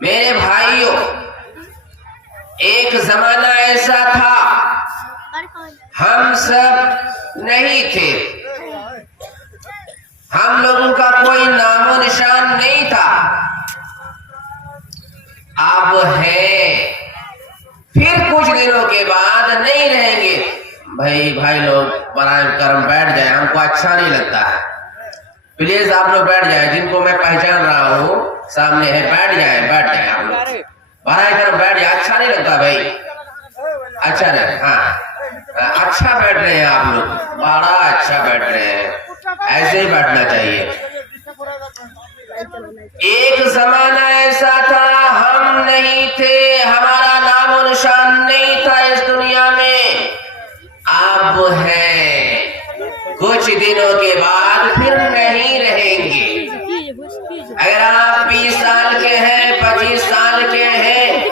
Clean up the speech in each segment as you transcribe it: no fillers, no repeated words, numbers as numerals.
میرے بھائیوں، ایک زمانہ ایسا تھا ہم سب نہیں تھے، ہم لوگوں کا کوئی نام و نشان نہیں تھا، اب ہے، پھر کچھ دنوں کے بعد نہیں رہیں گے۔ بھائی لوگ برائے کرم بیٹھ جائیں، ہم کو اچھا نہیں لگتا ہے، پلیز آپ لوگ بیٹھ جائیں، جن کو میں پہچان رہا ہوں سامنے ہے، بیٹھ جائیں آپ لوگ، برائے کرم بیٹھ جائیں، اچھا نہیں لگتا بھائی، اچھا نہیں، ہاں اچھا بیٹھ رہے ہیں آپ لوگ، بڑا اچھا بیٹھ رہے ہیں، ایسے ہی بیٹھنا چاہیے۔ ایک زمانہ ایسا تھا ہم نہیں تھے، ہمارا نام و نشان نہیں تھا اس دنیا میں، اب ہے، کچھ دنوں کے بعد پھر نہیں رہیں گے۔ اگر آپ 20 سال کے ہیں، 25 سال کے ہیں،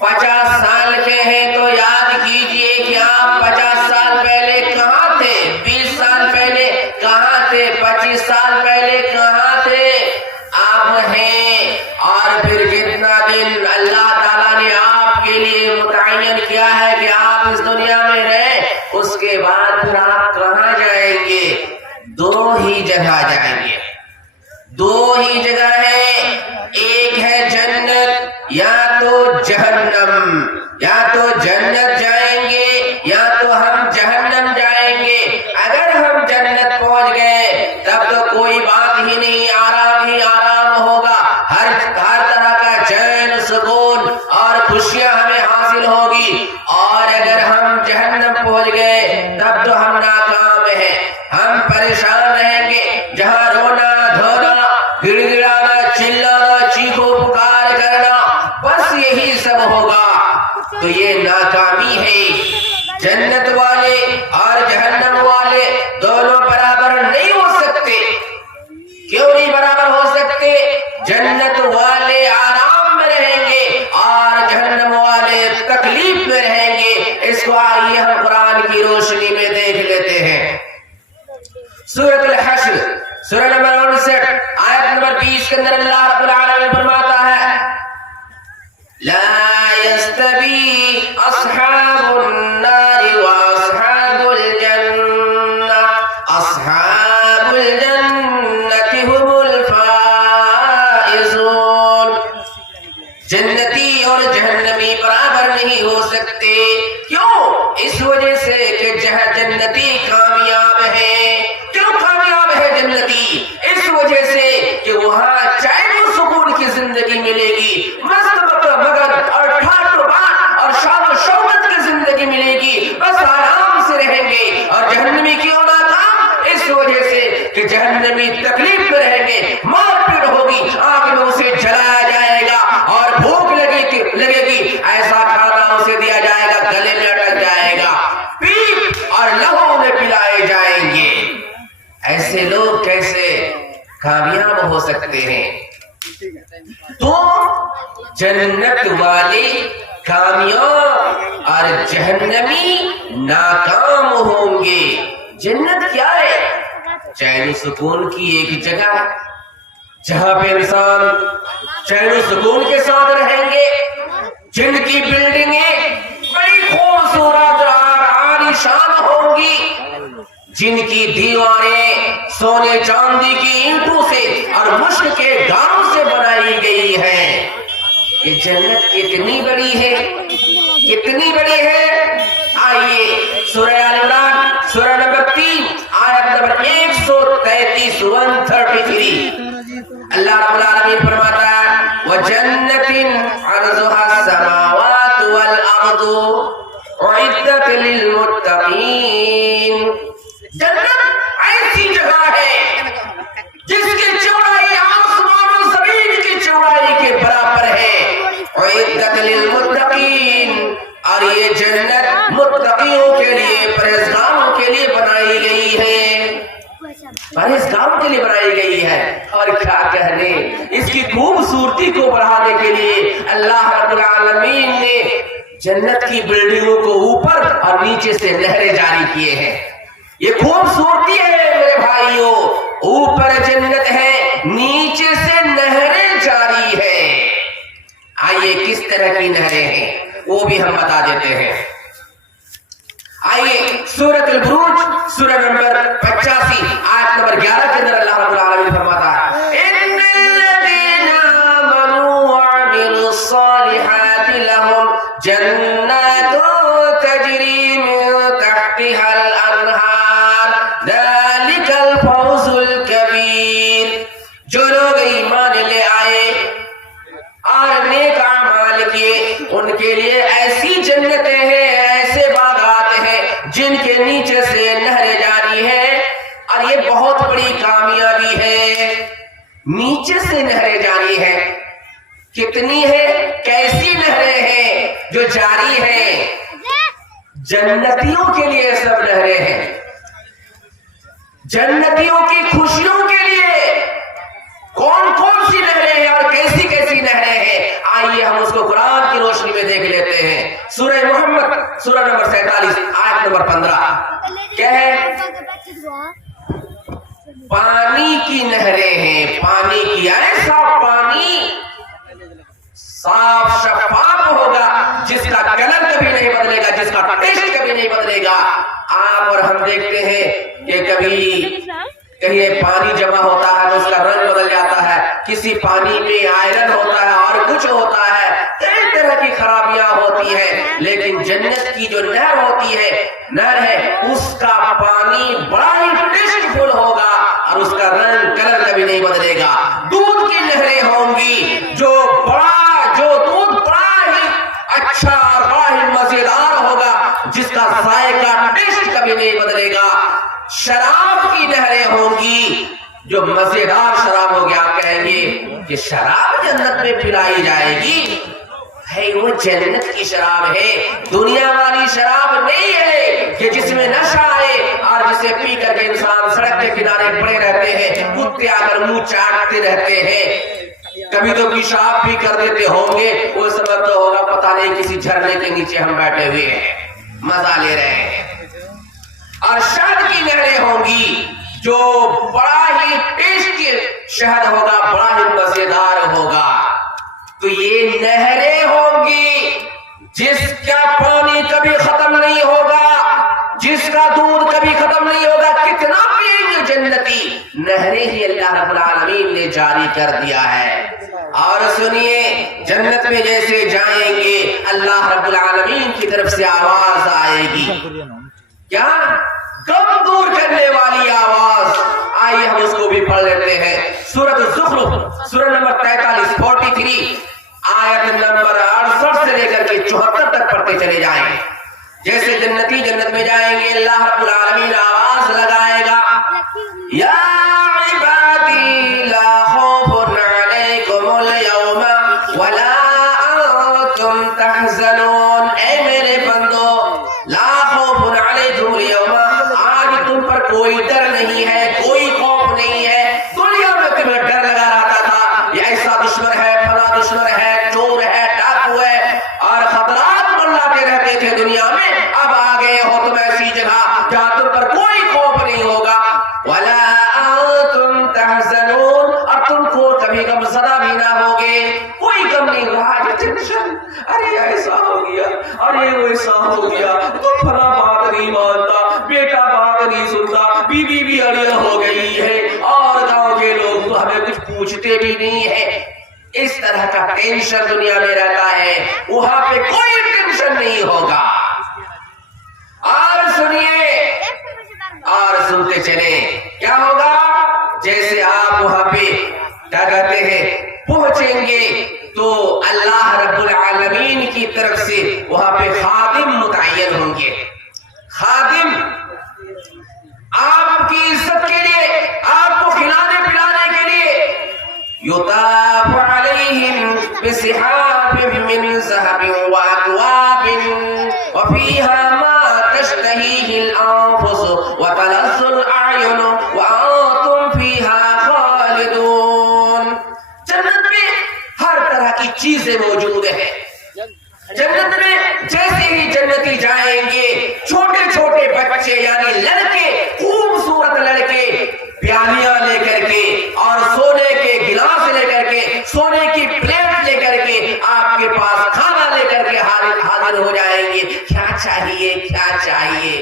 50 سال کے ہیں تو یاد کیجئے کہ آپ 50 سال پہلے کہاں تھے، 20 سال پہلے کہاں تھے، 25 سال پہلے کہاں تھے، اب ہیں، اور پھر جتنا دن اللہ تعالیٰ نے آپ کے لیے متعین کیا ہے کہ آپ اس دنیا میں رہیں، اس کے بعد پھر آپ کہاں جائیں گے؟ دو ہی جگہ جائیں گے، دو ہی جگہ ہے، ایک ہے جنت یا تو جہنم، یا تو جنت جائیں گے یا تو ہم جہنم جائیں گے۔ اگر ہم جنت پہنچ گئے تب تو کوئی بات ہی نہیں، آرام ہی آرام ہوگا، ہر طرح کا چین سکون اور خوشیاں ہمیں حاصل ہوگی، اور اگر ہم جہنم پہنچ گئے تب تو ہم ناکام ہیں، ہم پریشان رہیں گے، جہاں رونا دھونا گڑ گڑانا چلانا چیخو پکار کرنا بس یہی سب ہوگا، تو یہ ناکامی ہے۔ جنت والے اور جہنم والے دونوں برابر نہیں ہو سکتے۔ کیوں نہیں برابر ہو سکتے؟ جنت والے آرام میں رہیں گے اور جہنم والے تکلیف میں رہیں گے۔ اس کو آئیے ہم قرآن کی روشنی میں دیکھ لیتے ہیں۔ سورۃ الحشر سورہ نمبر 59 آیت نمبر 20 کے اندر اللہ رب العالمین فرماتا ہے، لا يستوی اصحاب النار واصحاب الجنہ، اصحاب الجنۃ هم الفائزون۔ جنتی اور جہنمی برابر نہیں ہو سکتے، کیوں؟ اس وجہ سے کہ جنتی کامیاب ہے۔ کیوں کامیاب ہے جنتی؟ اس وجہ سے کہ وہاں چین و سکون کی زندگی ملے گی، مست مگن اور ٹھاٹ و بات اور شان و شوکت کی زندگی ملے گی، بس آرام سے رہیں گے۔ اور جہنمی کیوں ناکام؟ اس وجہ سے کہ جہنمی تکلیف میں رہیں گے، مار پیٹ ہوگی، آگ میں اسے جلایا جائے گا اور بھوک لگے گی، ایسا کھانا اسے دیا جائے گا گلے میں اٹک جائے گا، پیپ اور لہو میں پلائے جائیں گے۔ ایسے لوگ کیسے کامیاب ہو سکتے ہیں؟ تو جنت والے کامیاب اور جہنمی ناکام ہوں گے۔ جنت کیا ہے؟ چین و سکون کی ایک جگہ ہے جہاں پہ انسان چین و سکون کے ساتھ رہیں گے، جن کی بلڈنگیں بڑی خوبصورت اور عالیشان ہوں گی، جن کی دیواریں سونے چاندی کی اینٹوں سے اور مشک کے گاروں سے بنائی گئی ہے۔ یہ جنت کتنی بڑی ہے، کتنی بڑی ہے؟ آئیے سورہ آل عمران سورہ نمبر 3 آیت نمبر 133 133 اللہ رب العالمین فرماتا ہے، وَجَنَّةٍ عَرْضُهَا السَّمَاوَاتُ وَالْأَرْضُ أُعِدَّتْ لِلْمُتَّقِينَ۔ جنت ایسی جگہ ہے جس کی چوڑائی آسمان و زمین کی چوڑائی کے برابر ہے، اعدت للمتقین، اور یہ جنت متقیوں کے لیے، پرہیزگاروں کے لیے بنائی گئی ہے، پرہیزگاروں کے لیے بنائی گئی ہے۔ اور کیا کہنے، اس کی خوبصورتی کو بڑھانے کے لیے اللہ رب العالمین نے جنت کی بلڈنگوں کو اوپر اور نیچے سے نہریں جاری کیے ہیں۔ یہ خوبصورتی ہے میرے بھائیوں، اوپر جنت ہے، نیچے سے نہریں جاری ہے۔ یہ کس طرح کی نہریں ہیں وہ بھی ہم بتا دیتے ہیں. آئیے سورۃ البروج سورہ نمبر 85 آیت نمبر 11 کے اندر اللہ رب العالمین فرماتا ہے ان الذین آمنوا وعملوا الصالحات لهم جنات تجری من تحتها الانہار ذلک الفوز الکبیر. جو لوگ ایمان لے آئے اور نیک اعمال کیے ان کے لیے ایسی جنتیں ہیں ایسے باغات ہیں جن کے نیچے سے نہریں جاری ہیں. اور یہ بہت بڑی کامیابی ہے. نیچے سے نہریں جاری ہیں. کتنی ہے کیسی نہریں ہیں جو جاری ہیں؟ جنتیوں کے لیے سب نہریں ہیں. جنتیوں کی خوشیوں کے لیے کون کون سی نہریں ہیں اور کیسی کیسی نہریں ہیں؟ آئیے ہم اس کو قرآن کی روشنی میں دیکھ لیتے ہیں. سورہ محمد سورہ نمبر 47 آیت نمبر 15 کیا ہے؟ پانی کی نہریں ہیں. پانی کی ایسا پانی صاف شفاف ہوگا جس کا کلر کبھی نہیں بدلے گا, جس کا ٹیسٹ کبھی نہیں بدلے گا. آپ اور ہم دیکھتے ہیں کہ کبھی کہیں پانی جمع ہوتا ہے تو اس کا رنگ بدل جاتا ہے, کسی پانی میں آئرن ہوتا ہے اور کچھ ہوتا ہے, کئی طرح کی خرابیاں ہوتی ہیں. لیکن جنت کی جو نہر ہوتی ہے, نہر ہے, اس کا پانی بڑا ہی ٹیسٹ فل ہوگا اور اس کا رنگ کلر کبھی نہیں بدلے گا. دودھ کی نہریں ہوں گی جو دودھ بڑا ہی اچھا اور بڑا ہی مزیدار ہوگا جس کا ذائقہ ٹیسٹ کبھی نہیں بدلے گا. شراب کی نہریں ہوں گی جو مزیدار شراب ہوگی. آپ کہیں گے کہ شراب جنت میں پلائی جائے گی, ہے وہ جنت کی شراب ہے, دنیا والی شراب نہیں ہے کہ جس میں نشہ ہے اور جسے پی کر کے انسان سڑک کے کنارے پڑے رہتے ہیں, کتے آ کر منہ چاٹتے رہتے ہیں. کبھی تو پیشاب بھی کر دیتے ہوں گے, وہ سمجھتا ہوگا پتہ نہیں کسی جھرنے کے نیچے ہم بیٹھے ہوئے ہیں مزہ لے رہے ہیں. اور شہد کی نہریں ہوں گی جو بڑا ہی ٹیسٹی شہد ہوگا, بڑا ہی مزیدار ہوگا. تو یہ نہریں ہوں گی جس کا پانی کبھی ختم نہیں ہوگا, جس کا دودھ کبھی ختم نہیں ہوگا. کتنا پیئیں گے جنتی, نہریں ہی اللہ رب العالمین نے جاری کر دیا ہے. اور سنیے, جنت میں جیسے جائیں گے اللہ رب العالمین کی طرف سے آواز آئے گی. کیا غم دور کرنے والی آواز. آئیے ہم اس کو بھی پڑھ لیتے ہیں. سورۃ الزخرف سورہ نمبر 43 آیت نمبر 68 سے لے کر کے 74 تک پڑھتے چلے جائیں. جیسے جنتی جنت میں جائیں گے اللہ رب العالمین آواز لگائے گا, یا عبادی لا خوف علیکم اليوم ولا انتم تحزنون. اے میرے بندو, لا خوف علیکم اليوم, آج تم پر کوئی ڈر نہیں ہے, کوئی خوف نہیں ہے. دنیا میں تمہیں ڈر لگا رہتا تھا, یہ ایسا دشمن ہے, فلاں دشمن ہے, چور ہے, ڈاکو ہے, اور خطرات منڈلاتے رہتے تھے دنیا میں. اب آ گئے ہو تم ایسی جگہ جہاں تم پر کوئی خوف نہیں ہوگا. ولا انتم تحزنون, اور تم کو کبھی غم زدہ بھی نہ ہوگے, کوئی غم نہیں رہا. ٹینشن, ارے ایسا ہو گیا, ارے ویسا ہو گیا, تو فلاں بات نہیں مانتا, بیٹا بات نہیں سنتا, بیوی بھی اڑیل ہو گئی ہے, اور گاؤں کے لوگ تو ہمیں کچھ پوچھتے بھی نہیں ہے. اس طرح کا ٹینشن دنیا میں رہتا ہے. وہاں پہ کوئی ٹینشن نہیں ہوگا. اور سنیے اور سنتے چلیں, کیا ہوگا؟ جیسے آپ وہاں پہ کیا کہتے ہیں پہنچیں گے تو اللہ رب العالمین کی طرف سے وہاں پہ خادم متعین ہوں گے. خادم آپ کی عزت کے لیے, آپ کو کھلانے پلانے کے لیے. یطاف علیہم بصحاف من ذهب واکواب وفیہا ما تشتہیہ الانفس وتلذ الاعین وانتم فیہا خالدون. جنت میں ہر طرح کی چیزیں موجود ہیں. جنت میں جیسے ہی جنتی جائیں گے, چھوٹے چھوٹے بچے یعنی لڑکے, خوبصورت لڑکے پیالیاں لے کر کے اور سونے کے گلاس لے کر کے, سونے کی پلیٹ لے کر کے آپ کے پاس چاہیے کیا چاہیے.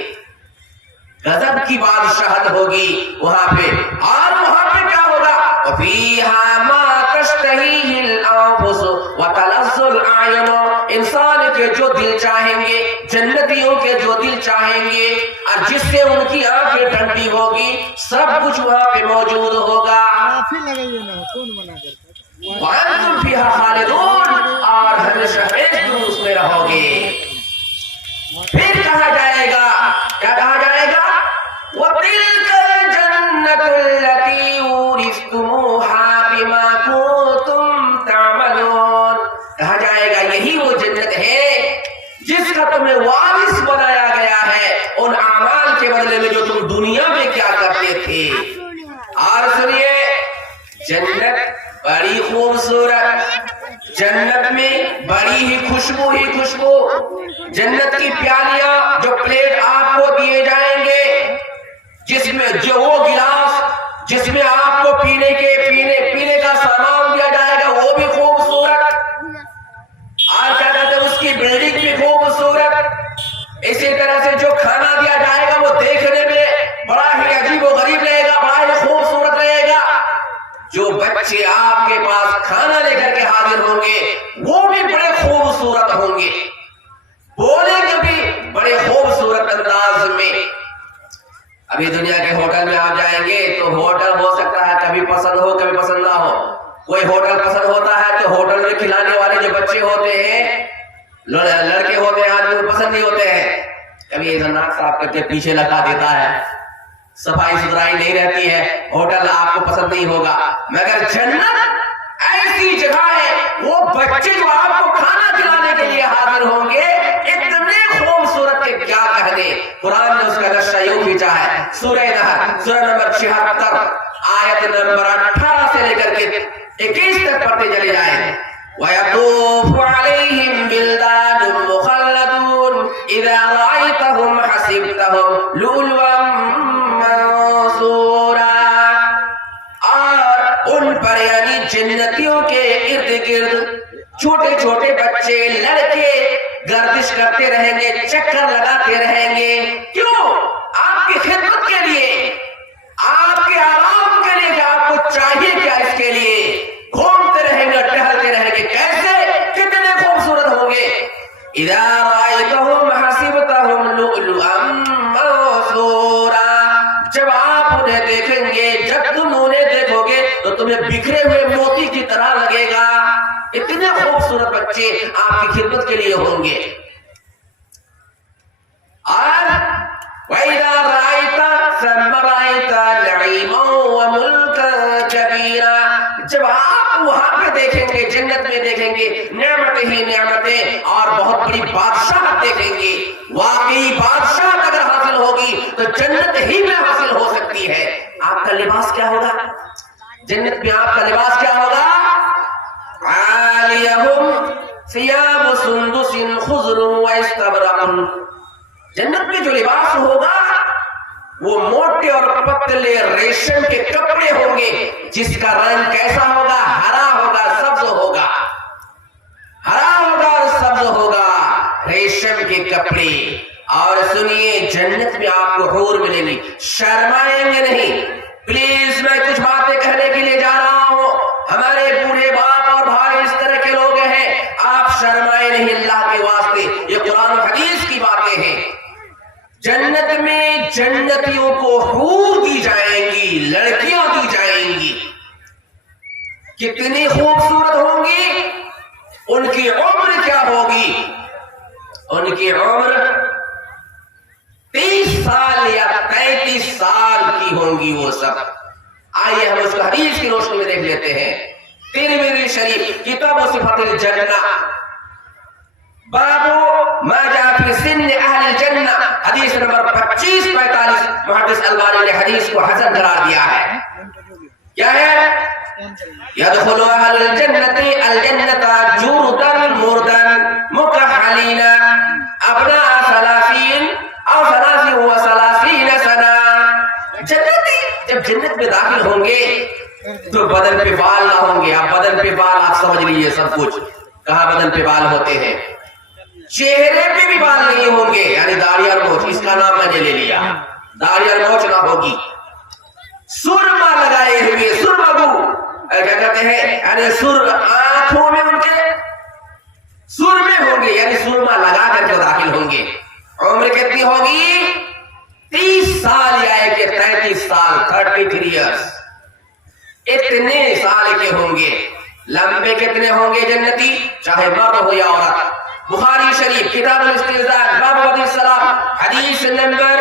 غضب کی بادشاہت ہوگی وہاں پہ. اور وہاں پہ کیا ہوگا؟ وَفِيهَا مَا تَشْتَهِيهِ الْأَنفُسُ وَتَلَذُّ الْأَعْيُنُ. انسان کے جو دل چاہیں گے، جنتیوں کے جو دل چاہیں گے، اور جس سے ان کی آنکھیں ٹھنڈی ہوگی، سب کچھ وہاں پہ موجود ہوگا. وَأَنْتُمْ فِيهَا خَالِدُونَ. اور ہمیشہ تم اس میں رہو گے. پھر کہا جائے گا، کیا کہا جائے گا؟ وَتِلْكَ الْجَنَّةُ الَّتِي أُورِثْتُمُوهَا بِمَا كُنتُمْ تَعْمَلُونَ. کہا جائے گا یہی وہ جنت ہے جس کا تمہیں وارث بنایا گیا ہے ان اعمال کے بدلے میں جو تم دنیا میں کیا کرتے تھے. اور سنیے، جنت بڑی خوبصورت، جنت میں بڑی ہی خوشبو. جنت کی پیالیاں جو پلیٹ آپ کو دیے جائیں گے، جس میں جو وہ گلاس جس میں آپ کو پینے کا سامان دیا جائے گا وہ بھی خوبصورت. اور کیا کہتے ہیں، اس کی بلڈنگ بھی خوبصورت. اسی طرح سے جو کھانا دیا جائے گا وہ دیکھنے میں بڑا ہی عجیب و غریب رہے گا، بڑا ہی خوبصورت رہے گا. جو بچے آپ کے پاس کھانا لے کر کے حاضر ہوں گے وہ بھی بڑے خوبصورت ہوں گے، بولیں گے بھی بڑے خوبصورت انداز میں. ابھی دنیا کے ہوٹل میں آپ جائیں گے تو ہوٹل ہو سکتا ہے کبھی پسند ہو کبھی پسند نہ ہو. کوئی ہوٹل پسند ہوتا ہے تو ہوٹل میں کھلانے والے جو بچے ہوتے ہیں، لڑکے ہوتے ہیں، آدمی کو پسند نہیں ہوتے ہیں. کبھی ایسا ناک صاف کر کے پیچھے لگا دیتا ہے، صفائی ستھرائی نہیں رہتی ہے، ہوٹل آپ کو پسند نہیں ہوگا. مگر جنت ایسی جگہ ہے، وہ بچے جو آپ کو کھانا کھلانے کے لیے حاضر ہوں گے اتنے خوبصورت کے کیا کہہ دیں. قرآن نے اس کا نقشہ یوں کھینچا ہے. سورہ نحل سورہ نمبر 76 آیت نمبر 18 سے لے کر کے 21 تک پڑھتے چلے جائیں. وَيَطُوفُ عَلَيْهِمْ بِلْدَانٌ مُخَلَّدُونَ إِذَا رَأَيْتَهُمْ حَسِبْتَهُمْ لُؤْلُؤًا مَّنثُورًا. اور ان پر یعنی جنتیوں کے ارد گرد چھوٹے چھوٹے بچے، لڑکے گردش کرتے رہیں گے، چکر لگاتے رہیں گے. کیوں؟ آپ کی خدمت کے لیے، آپ کے آرام کے لیے. کہ آپ کو چاہیے کیا اس کے لیے؟ گھومتے رہیں گے، ٹہلتے رہیں گے. کیسے؟ کتنے خوبصورت ہوں گے. اذا رأيتهم حسبتهم لؤلؤا منثورا. جب آپ انہیں دیکھیں گے، جب تم انہیں دیکھو گے تو تمہیں بکھرے ہوئے موتی کی طرح لگے گا. اتنے خوبصورت بچے آپ کی خدمت کے لیے ہوں گے. اور وَإِذَا رَأَيْتَ ثَمَّ رَأَيْتَ نَعِيمًا وَمُلْكًا كَبِيرًا. جب آپ وہاں پہ دیکھیں گے، جنت میں دیکھیں گے نعمتیں ہی نعمتیں اور بہت بڑی بادشاہت دیکھیں گے. واقعی بادشاہت اگر حاصل ہوگی تو جنت ہی میں حاصل ہو سکتی ہے. آپ کا لباس کیا ہوگا جنت میں؟ آپ کا لباس کیا ہوگا؟ عَالِيَهُمْ ثِيَابُ سُنْدُسٍ خُضْرٌ وَإِسْتَبْرَقٌ. جنت میں جو لباس ہوگا وہ موٹے اور پتلے ریشم کے کپڑے ہوں گے، جس کا رنگ کیسا ہوگا؟ ہرا ہوگا، سبز ہوگا. ہرا ہوگا اور سبز ہوگا، ریشم کے کپڑے. اور سنیے، جنت میں آپ کو حور ملیں گی، شرمائیں گے نہیں. پلیز میں کچھ باتیں کہنے کے لیے جا رہا ہوں. ہمارے بوڑھے باپ اور بھائی اس طرح کے لوگ ہیں، آپ شرمائے نہیں اللہ کے واسطے. یہ قرآن و حدیث کی باتیں ہیں. جنت میں جنتیوں کو حور دی جائیں گی، لڑکیاں دی جائیں گی. کتنی خوبصورت ہوں گی، ان کی عمر کیا ہوگی؟ ان کی عمر 30 سال یا 33 سال کی ہوں گی وہ سب. آئیے ہم اس کو حدیث کی روشنی میں دیکھ لیتے ہیں. ترمذی شریف کتاب صفات الجنہ، باب ما جاء فی سن اہل الجنہ، حدیث نمبر 2545. محدث البانی نے حدیث کو حسن قرار دیا ہے. کیا ہے؟ يدخل أهل الجنة الجنة جردا مردا مكحلين أبناء 30 أو 33 سنة. جنتی جب جنت میں داخل ہوں گے تو بدن پہ بال نہ ہوں گے. آپ بدن پہ بال آپ سمجھ لیجیے، سب کچھ کہاں بدن پہ بال ہوتے ہیں. چہرے پہ بھی بال نہیں ہوں گے، یعنی داڑھی اور مونچھ، اس کا نام میں نے لے لیا، داڑھی اور مونچھ نہ ہوگی۔ سرما لگائے ہوئے، سرمگو کیا کہتے ہیں، یعنی سر آنکھوں میں ان کے سرمے ہوں گے، یعنی سرما لگا کر کے داخل ہوں گے۔ عمر کتنی ہوگی؟ 30 سال یا کہ 33 سال، 33 ایئرس، اتنے سال کے ہوں گے۔ لمبے کتنے ہوں گے جنتی، چاہے مرد ہو یا عورت۔ بخاری شریف کتاب الاستئذان باب وضع السلام حدیث نمبر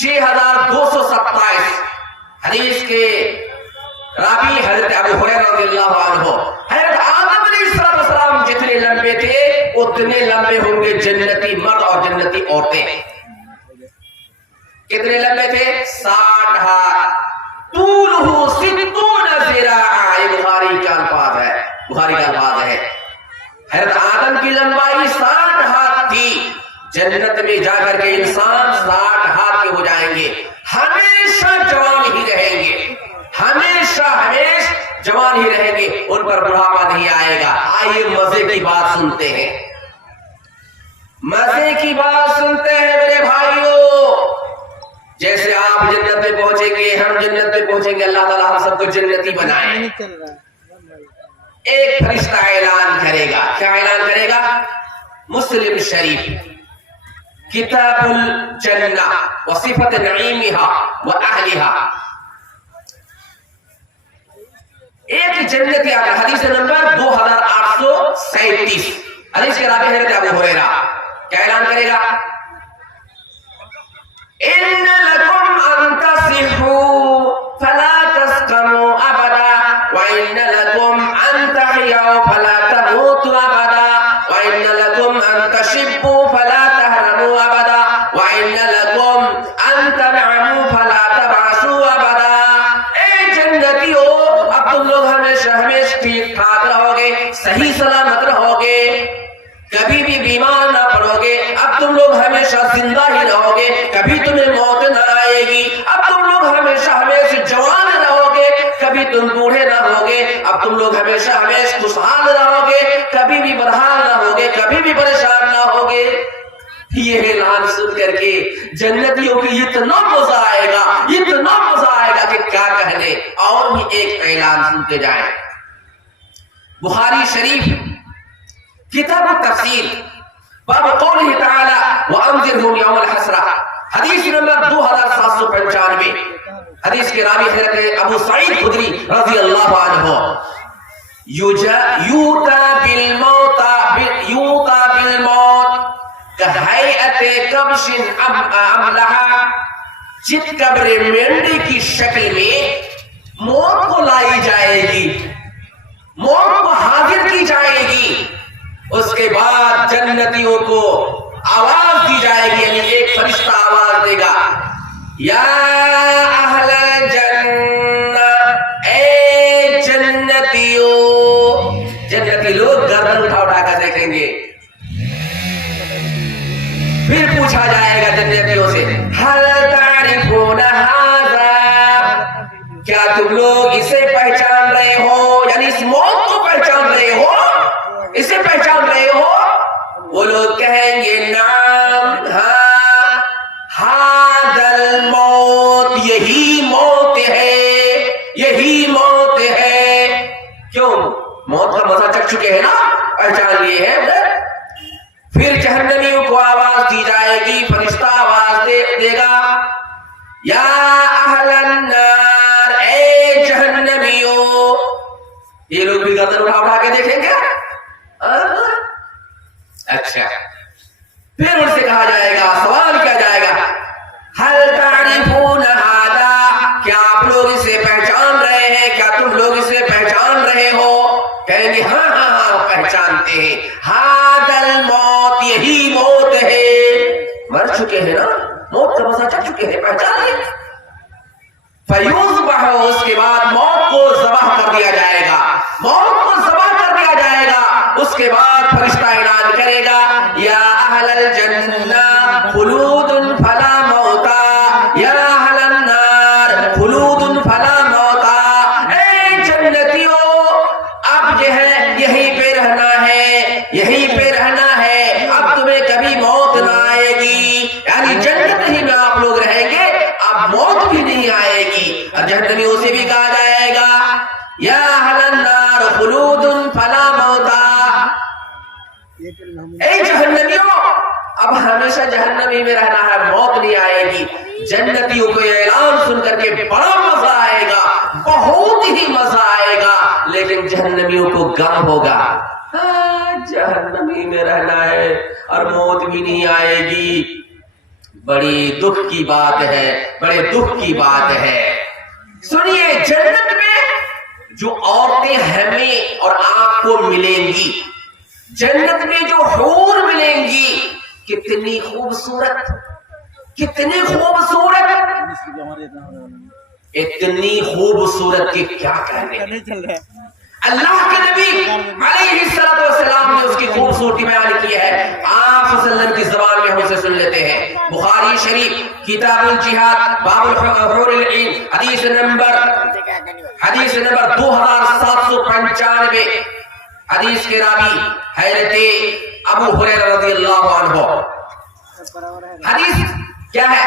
6227، حدیث کے راوی حضرت ابو ہریرہ رضی اللہ عنہ، حضرت آدم علیہ السلام جتنے لمبے تھے اتنے لمبے ہوں گے جنتی مرد اور جنتی عورتیں۔ کتنے لمبے تھے؟ 60 ہاتھ، طولہ 60 ذراع، یہ بخاری کا الفاظ ہے، بخاری کا الفاظ ہے۔ حضرت آدم کی لمبائی 60 ہاتھ تھی، جنت میں جا کر کے انسان 60 ہاتھ کے ہو جائیں گے، ہمیشہ جوان ہی رہیں گے، ہمیشہ جوان ہی رہیں گے، ان پر بڑھاپا نہیں آئے گا۔ آئیے مزے کی بات سنتے ہیں، مزے کی بات سنتے ہیں میرے بھائیوں۔ جیسے آپ جنت میں پہنچیں گے، ہم جنت میں پہنچیں گے، اللہ تعالیٰ ہم سب کو جنتی بنائے۔ ایک فرشتہ اعلان کرے گا، کیا اعلان کرے گا؟ مسلم شریف کتاب الجنہ وصفت نعیمها واہلها۔ ایک جنتی آتا، حدیث نمبر 2837، حدیث کے راوی حضرت ابو ہریرہ، کیا اعلان کرے گا؟ ان لکم ان تصحوا فلا تسقموا ابدا وان لکم ان تحیوا فلا تموتوا ابدا وان لکم ان تشبوا فلا تهرموا ابدا وان لکم ان تنعموا فلا تبعثوا ابدا۔ اے جنتیو، اب تم لوگ ہمیشہ ٹھیک ٹھاک رہو گے، صحیح سلامت رہو گے، کبھی بھی بیمار نہ پڑو گے، اب تم لوگ ہمیشہ زندہ ہی رہو گے، کبھی تمہیں موت نہ آئے گی، اب تم لوگ ہمیشہ جوان رہو گے، کبھی تم بوڑھے نہ ہوگے، اب تم لوگ ہمیشہ خوشحال رہو گے، کبھی بھی بدحال نہ ہوگے، کبھی بھی پریشان نہ ہوگے۔ یہ اعلان سن کر کے جنتیوں کی اتنا مزہ آئے گا، اتنا مزہ آئے گا کہ کیا کہنے۔ اور بھی ایک اعلان سنتے جائیں، بخاری شریف کتاب التفسیر باب قوله تعالی وانذرهم یوم الحسرہ، حدیث نمبر 2795، حدیث کے راوی حضرت ابو سعید خدری رضی اللہ عنہ، یوتا بالموت کہیئت کبش املہا، چت قبر مینڈی کی شکل میں موت کو لائی جائے گی، موت کو حاضر کی جائے گی۔ اس کے بعد جنتیوں کو آواز دی جائے گی، یعنی ایک فرشتہ آواز دے گا، یا اہل جنہ، اے جنتیوں۔ جنتی لوگ گردن اٹھا کر دیکھیں گے، پھر پوچھا جائے گا جنتیوں سے، ہل تعرفون ھذا، کیا تم لوگ اسے پہچان رہے ہو، یعنی اس موت کو پہچان رہے ہو، اسے پہچان رہے ہو؟ وہ لوگ کہیں گے نام، ہاں، ھذا الموت، یہی موت ہے، یہی موت ہے۔ کیوں؟ موت کا مزہ چکھ چکے ہیں نا، پہچان لیے ہیں۔ پھر جہنمیوں کو آواز دی جائے گی، فرشتہ آواز دے گا، یا اہل النار، اے جہنمیوں۔ یہ لوگ بھی گردن اٹھا کے دیکھیں گے۔ اچھا، پھر ان سے کہا جائے گا، سوال کیا جائے گا، ہل تعرفون ھذا، کیا آپ لوگ اسے پہچان رہے ہیں، کیا تم لوگ اسے پہچان رہے ہو؟ کہیں گے ہاں ہاں ہاں پہچانتے ہیں، ھذا الموت، یہی موت ہے۔ مر چکے ہیں نا، موت کا مزہ چکھ چکے ہیں، پہچان لیں۔ فیوذبح، اس کے بعد موت کو ذبح کر دیا جائے گا، موت کو ذبح کر دیا جائے گا۔ اس کے بعد فرشتہ اعلان کرے گا، یا اہل الجنہ خلود فلا موتا، یا اہل النار خلود فلا موتا۔ اے جنتیوں، اب جو ہے یہیں پہ رہنا ہے، یہیں پہ رہنا ہے، اب تم جہنمیوں سے بھی کہا جائے گا یا اہل النار خلود فلا موتا، اے جہنمیوں اب ہمیشہ جہنمی میں رہنا ہے، موت نہیں آئے گی۔ جنتیوں کو یہ اعلان سن کر کے بڑا مزہ آئے گا، بہت ہی مزہ آئے گا، لیکن جہنمیوں کو غم ہوگا، جہنمی میں رہنا ہے اور موت بھی نہیں آئے گی۔ بڑی دکھ کی بات ہے، بڑے دکھ کی بات ہے۔ سنیے، جنت میں جو عورتیں ہمیں اور آپ کو ملیں گی، جنت میں جو حور ملیں گی، کتنی خوبصورت، کتنی خوبصورت، اتنی خوبصورت کہ کیا کہنے۔ اللہ کے نبی علیہ السلام نے اس کی خوبصورتی بیان کی ہے، آپ صلی اللہ علیہ وسلم کی زبان میں ہم اسے سن لیتے ہیں۔ بخاری شریف کتاب الجہاد باب الحور العین حدیث نمبر 2795، حدیث کے راوی حضرت ابو ہریرہ رضی اللہ عنہ۔ حدیث کیا ہے؟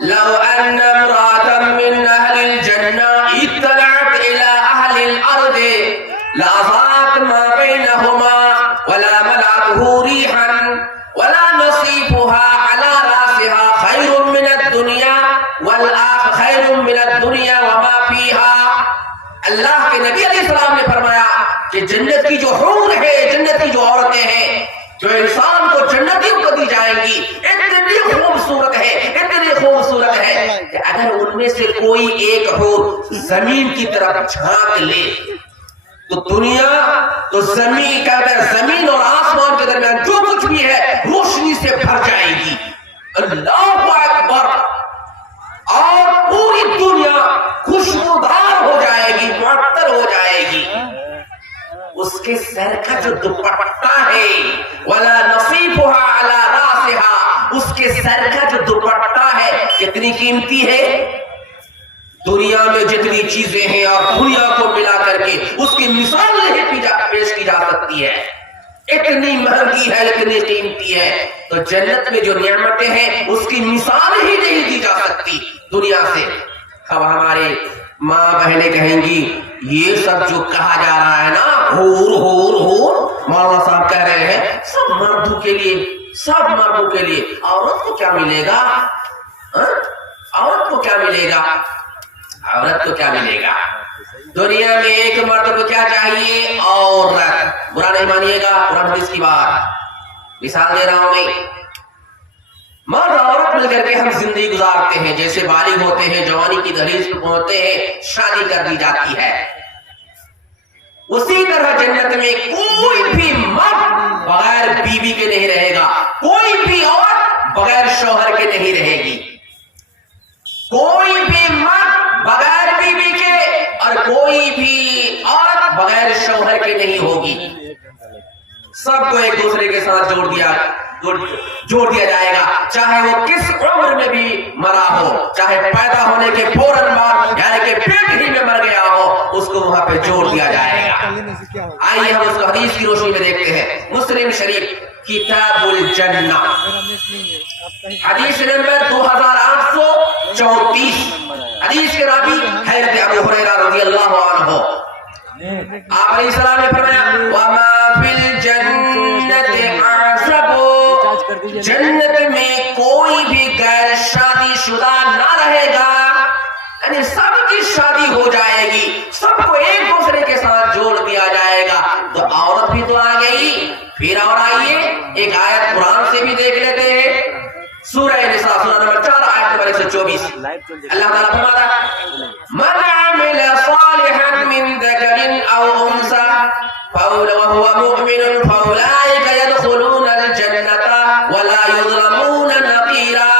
لو ان امرأة من اہل الجنہ اطلعت الى اہل الارض لأضاءت ما بینہما ولا ملأته ریحا ولا نصیفها على راسها خیر من الدنیا والآخر خیر من الدنیا وما فیہا۔ اللہ کے نبی علیہ السلام نے فرمایا کہ جنت کی جو حور ہے، جنت کی جو عورتیں ہیں، جو انسان کو جنتیوں کو دی جائیں گی، اتنی خوبصورت ہے، اتنی خوبصورت ہے کہ اگر ان میں سے کوئی ایک حور زمین کی طرف جھانک لے تو دنیا تو زمین زمین اور آسمان کے درمیان جو کچھ بھی ہے روشنی سے بھر جائے گی۔ اللہ اکبر! اور پوری دنیا خوشبودار ہو جائے گی، معطر ہو جائے گی۔ اس کے سر کا جو دوپٹہ ہے ولا نصیفها على راسها، اس کے سر کا جو دوپٹہ ہے کتنی قیمتی ہے؟ دنیا میں جتنی چیزیں ہیں اور دنیا کو ملا کر کے اس کی مثال نہیں پیش کی جا سکتی ہے، اتنی مہنگی ہے، اتنی قیمتی ہے۔ تو جنت میں جو نعمتیں ہیں اس کی مثال ہی نہیں دی جا سکتی دنیا سے۔ اب ہمارے ماں بہنیں کہیں گی یہ سب جو کہا جا رہا ہے نا، حور حور حور، مولانا صاحب کہہ رہے ہیں سب مردوں کے لیے، سب مردوں کے لیے، عورت کو کیا ملے گا؟ عورت کو کیا ملے گا؟ عورت کو کیا ملے گا؟ دنیا میں ایک مرد کو کیا چاہیے؟ عورت۔ برا نہیں مانیے گا، قرآن حدیث کی بات مثال دے رہا ہوں میں۔ مرد عورت مل کر کے ہم زندگی گزارتے ہیں، جیسے بالغ ہوتے ہیں، جوانی کی دہلیز پہ پہنچتے ہیں، شادی کر دی جاتی ہے۔ اسی طرح جنت میں کوئی بھی مرد بغیر بیوی کے نہیں رہے گا، کوئی بھی عورت بغیر شوہر کے نہیں رہے گی، کوئی بھی مرد بغیر بیوی کے اور کوئی بھی عورت بغیر شوہر کے نہیں ہوگی۔ سب کو ایک دوسرے کے ساتھ جوڑ دیا جائے گا، چاہے وہ کس عمر میں بھی مرا ہو، چاہے پیدا ہونے کے فوراً بعد یعنی کہ پیٹ ہی میں مر گیا ہو، اس کو وہاں پہ جوڑ دیا جائے گا۔ آئیے ہم اس کو حدیث کی روشنی میں دیکھتے ہیں۔ مسلم شریف کتاب الجنہ حدیث نمبر 2834، حدیث کے راوی حضرت ابو ہریرہ رضی اللہ عنہ۔ آپ علیہ السلام نے فرمایا وَمَا فِي الْجَنَّةِ أَعْزَبُ، جنت میں کوئی بھی غیر شادی شدہ نہ رہے گا، یعنی سب کی شادی ہو جائے گی، سب کو ایک دوسرے کے ساتھ جوڑ دیا جائے گا۔ تو عورت بھی تو آ گئی، پھر اور آئیے ایک آیت قرآن سے بھی دیکھ لیتے ہیں، سورہ نساء سورہ نمبر 4 آیت نمبر 124۔ اللہ تعالیٰ فرماتا ہے من عمل صالحا من ذکر او انثى وهو مؤمن فاولئک يدخلون الجنة ولا يظلمون نقیرا۔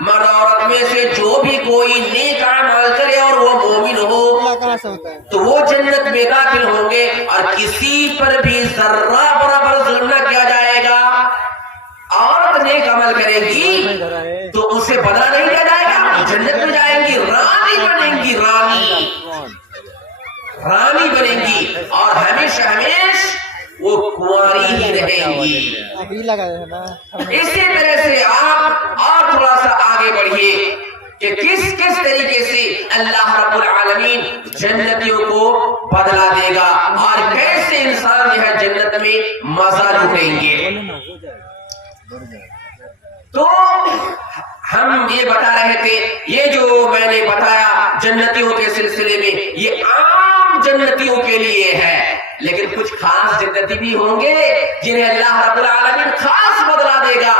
مرد عورت میں سے جو بھی کوئی نیک عمل کرے اور وہ مومن ہو تو وہ جنت میں داخل ہوں گے اور کسی پر بھی ذرہ برابر ظلم نہ کیا جائے گا۔ عورت نیک عمل کرے گی تو اسے بدلہ نہیں دیا جائے گا، جنت میں جائیں گی، رانی بنیں گی، رانی بنیں گی اور ہمیشہ وہ کنواری ہی رہیں گی۔ اسی طرح سے آپ اور تھوڑا سا آگے بڑھیے، کہ کس کس طریقے سے اللہ رب العالمین جنتیوں کو بدلا دے گا اور کیسے انسان جو ہے جنت میں مزہ لوٹیں گے. تو ہم یہ بتا رہے تھے، یہ جو میں نے بتایا جنتیوں کے سلسلے میں یہ عام جنتیوں کے لیے ہے، لیکن کچھ خاص جنتی بھی ہوں گے جنہیں اللہ رب العالمین خاص بدلا دے گا،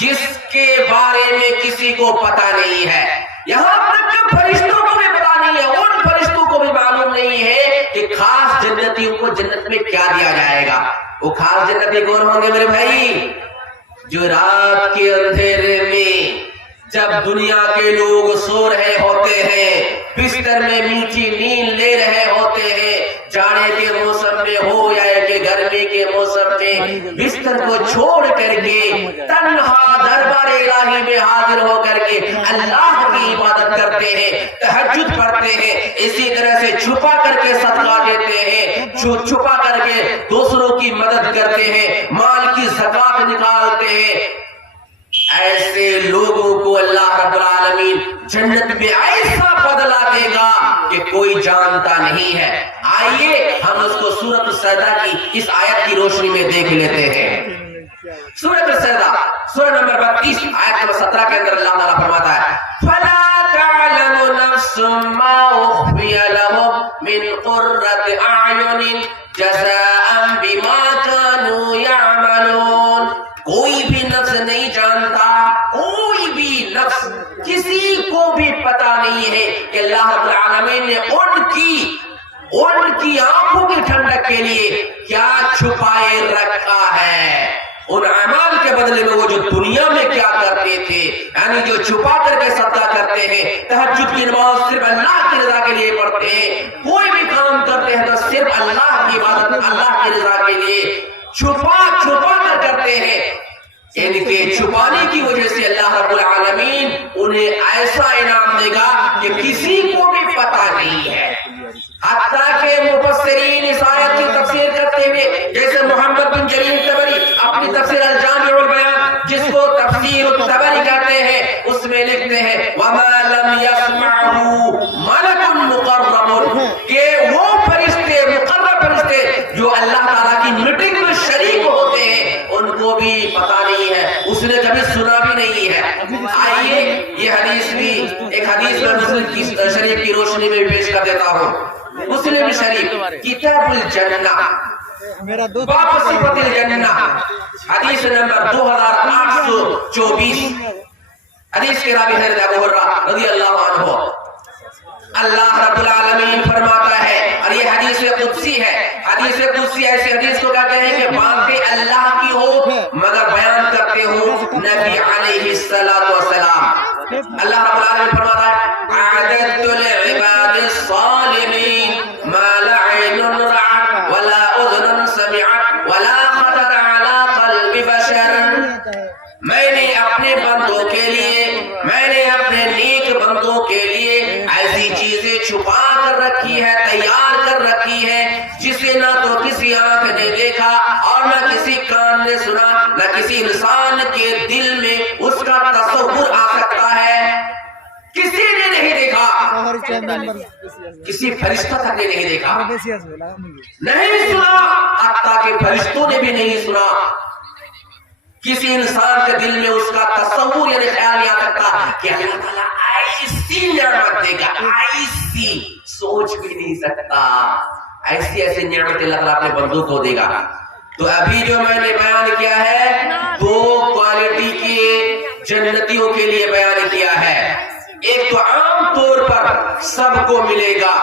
جس کے بارے میں کسی کو پتا نہیں ہے. یہاں تک کہ فرشتوں کو بھی پتا نہیں ہے، ان فرشتوں کو بھی معلوم نہیں ہے کہ خاص جنتیوں کو جنت میں کیا دیا جائے گا. وہ خاص جنتی کون ہوں گے میرے بھائی؟ جو رات کے اندھیرے میں جب دنیا کے لوگ سو رہے ہوتے ہیں، بستر میں میٹھی نیند لے رہے ہوتے ہیں، جاڑے کے موسم میں ہو یا کہ گرمی کے موسم میں بستر کو چھوڑ کر کے تنہا دربار الہی میں حاضر ہو کر کے اللہ کی عبادت کرتے ہیں، تہجد پڑھتے ہیں، اسی طرح سے چھپا کر کے صدقہ دیتے ہیں، چھپا کر کے دوسروں کی مدد کرتے ہیں، مال کی زکات نکالتے ہیں. ایسے لوگوں کو اللہ رب العالمین جنت میں ایسا بدلا دے گا کہ کوئی جانتا نہیں ہے. آئیے ہم اس کو سورۃ السجدہ کی اس آیت کی روشنی میں دیکھ لیتے ہیں. سورۃ السجدہ سورہ نمبر 32 آیت نمبر 17 کے اندر اللہ تعالیٰ فرماتا ہے فَلَا تَعْلَمُ نَفْسٌ مَّا أُخْفِيَ لَهُم مِّن قُرَّةِ أَعْيُنٍ جَزَاءً بِمَا كَانُوا يَعْمَلُونَ. کوئی بھی نفس نہیں جانتا، کوئی بھی نفس، کسی کو بھی پتا نہیں ہے کہ اللہ رب العالمین نے ان کی آنکھوں کی ٹھنڈک کے لیے کیا چھپائے رکھا ہے. ان اعمال کے بدلے میں وہ جو دنیا میں کیا کرتے تھے، یعنی جو چھپا کر کے صدقہ کرتے ہیں، تہجد کی نماز صرف اللہ کی رضا کے لیے پڑھتے ہیں، کوئی بھی کام کرتے ہیں تو صرف اللہ کی عبادت اللہ کی رضا کے لیے چھپا کر کرتے ہیں. ان کے چھپانے کی وجہ سے اللہ رب العالمین انہیں ایسا انعام دے گا کہ کسی کو بھی پتا نہیں ہے. حتیٰ کہ مفسرین اس آیت کی تفسیر کرتے ہوئے جیسے محمد بن جریر طبری اپنی تفسیر الجامع البیان جس کو تفسیر الطبری کہتے ہیں اس میں لکھتے ہیں وَمَا لَمْ يَسْمَعْهُ مَلَكٌ مُقَرَّبٌ، کہ وہ فرشتے مقرب فرشتے جو اللہ تعالیٰ کی میٹنگ میں شریک ہوتے ہیں ان کو بھی پتا نہیں ہے، اس نے کبھی سنا بھی نہیں ہے. آئیے یہ حدیث بھی ایک حدیث میں مسلم کی شریف کی روشنی میں پیش کر دیتا ہوں. مسلم شریف کتاب الجنہ باب صفت الجنہ حدیث نمبر 2824. حدیث کے راوی حضرت ابو ہریرہ رضی اللہ عنہ. اللہ رب العالمین فرماتا ہے اور یہ حدیث قدسی ہے. حدیث قدسی ایسے حدیث کو کہتے ہیں کہ باتیں اللہ کی ہو مگر بیان کرتے ہو نبی علیہ السلام. اللہ رب العالمین فرماتا ہے اعددت لعباد الصالحین ما لا عین رأت ولا اذن سمعت ولا خطر على قلب بشر. میں نے اپنے بندوں کے لیے، میں نے اپنے نیک بندوں کے لیے ایسی چیزیں چھپا کر رکھی ہے، تیار کر رکھی ہے جسے نہ تو کسی آنکھ نے دیکھا اور نہ کسی کان نے سنا، نہ کسی انسان کے دل میں اس کا تصور آ سکتا ہے. کسی نے نہیں دیکھا، کسی فرشتہ تک نے نہیں دیکھا، نہیں سنا، حتیٰ کہ فرشتوں نے بھی نہیں سنا. کسی انسان کے دل میں اس کا تصور یعنی خیال نہیں آ سکتا کہ اللہ تعالیٰ ایسی نعمت دے گا، ایسی سوچ بھی نہیں سکتا. ایسی نعمت اللہ تعالیٰ اپنے بندوں کو دے گا. تو ابھی جو میں نے بیان کیا ہے 2 کوالٹی کے جنتیوں کے لیے بیان کیا ہے. ایک تو عام طور پر سب کو ملے گا،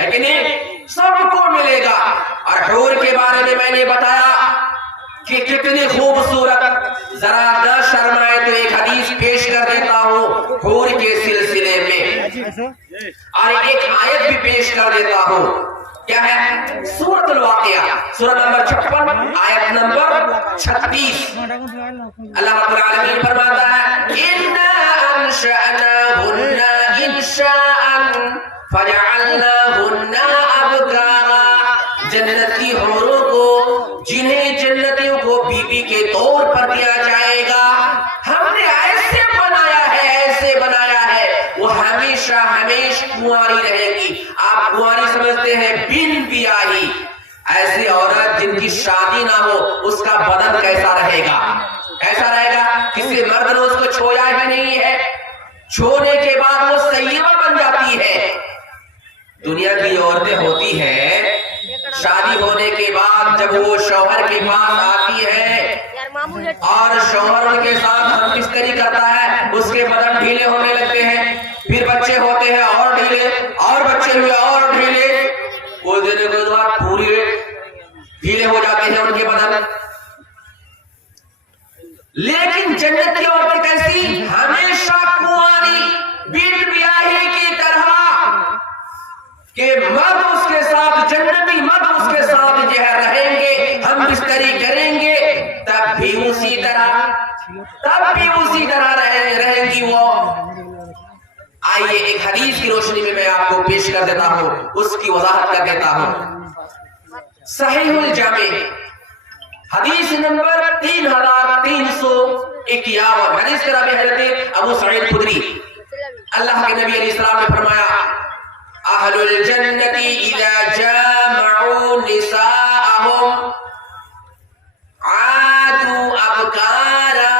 ہے کہ نہیں؟ سب کو ملے گا. اور حور کے بارے میں نے بتایا کہ کتنی خوبصورت، ذرا نہ شرمائے تو ایک حدیث پیش کر دیتا ہوں حور کے سلسلے میں اور ایک آیت بھی پیش کر دیتا ہوں. کیا ہے؟ سورۃ الواقعہ سورہ نمبر 56 آیت نمبر 36. اللہ رب العالمین فرماتا ہے اِنَّا أَنشَأْنَاهُنَّ إِنشَاءً فَجَعَلْنَاهُنَّ أَبْكَارًا. جنتی حوروں کو جنہیں جنتیوں کو بیوی کے طور پر دیا جائے گا ہم نے ایسے بنایا ہے، ایسے بنایا ہے وہ ہمیشہ ہمیش کنواری رہے گی. آپ کنواری سمجھتے ہیں بن بیاہی. ایسی عورت جن کی شادی نہ ہو اس کا بدن کیسا رہے گا؟ کیسا رہے گا؟ کسی مرد نے اس کو چھویا ہی نہیں ہے، چھونے کے بعد وہ سیدہ بن جاتی ہے. دنیا کی عورتیں ہوتی ہیں شادی ہونے کے بعد جب وہ شوہر کے پاس آتی ہے اور شوہر ان کے ساتھ ہم بستری کرتا ہے، اس کے بدن ڈھیلے ہونے لگتے ہیں. پھر بچے ہوتے ہیں اور ڈھیلے، اور بچے ہوئے اور ڈھیلے، کچھ دن کے بعد پورے ڈھیلے ہو جاتے ہیں ان کے بدن. لیکن جنت کی عورتیں کیسی؟ ہمیشہ کنواری بن بیاہی کی طرح کہ مرد اس کے ساتھ، جنتی مرد اس کے ساتھ جو ہے رہیں گے، ہم بستری کریں گے، تب بھی اسی طرح رہیں گی وہ. آئیے ایک حدیث کی روشنی میں آپ کو پیش کر دیتا ہوں، اس کی وضاحت کر دیتا ہوں. صحیح الجامع حدیث نمبر 3351، حدیث کا راوی حضرت ابو سعید خدری. اللہ کے نبی علیہ السلام نے فرمایا اہل الجنت اذا جامعوا نساءهم عادوا ابکارا.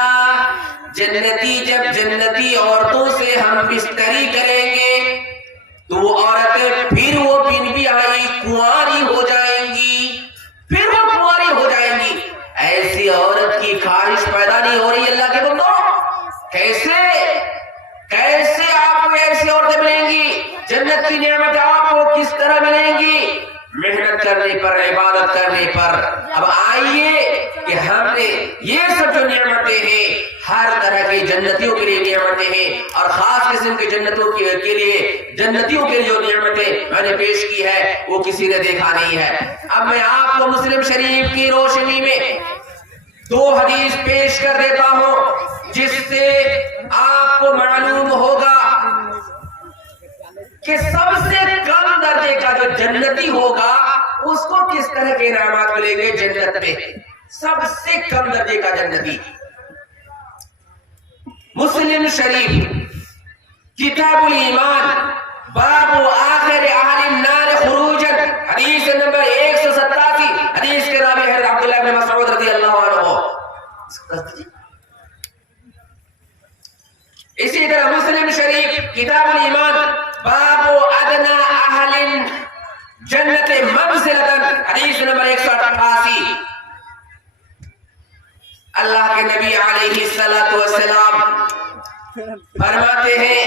جنتی جب جنتی عورتوں سے ہم بستری کریں گے تو وہ عورتیں پھر وہ بن بیاہی کنواری ہو جائیں گی، پھر وہ کنواری ہو جائیں گی. ایسی عورت کی خواہش پیدا نہیں ہو رہی اللہ کے بندو؟ کیسے آپ کو ایسی عورتیں ملیں گی؟ جنت کی نعمت آپ کو کس طرح ملیں گی؟ محنت کرنے پر، عبادت کرنے پر. اب آئیے کہ ہم نے یہ سب جو نعمتیں ہیں ہر طرح کی جنتیوں کے لیے نعمتیں ہیں، اور خاص قسم کے جنتیوں کے لیے جو نعمتیں میں نے پیش کی ہے وہ کسی نے دیکھا نہیں ہے. اب میں آپ کو مسلم شریف کی روشنی میں 2 حدیث پیش کر دیتا ہوں جس سے آپ کو معلوم ہوگا کہ سب سے کم درجے کا جو جنتی ہوگا اس کو کس طرح کے انعامات ملیں گے جنت میں. سب سے کم درجے کا جنتی. مسلم شریف کتاب الایمان باب آخر اہل النار خروجا، حدیث نمبر 187، حدیث کے راوی حضرت عبداللہ بن مسعود رضی اللہ عنہ. اسی طرح مسلم شریف کتاب الایمان باب ادنا اہل جنت منزلتا، حدیث نمبر 188. اللہ کے نبی علیہ السلام فرماتے ہیں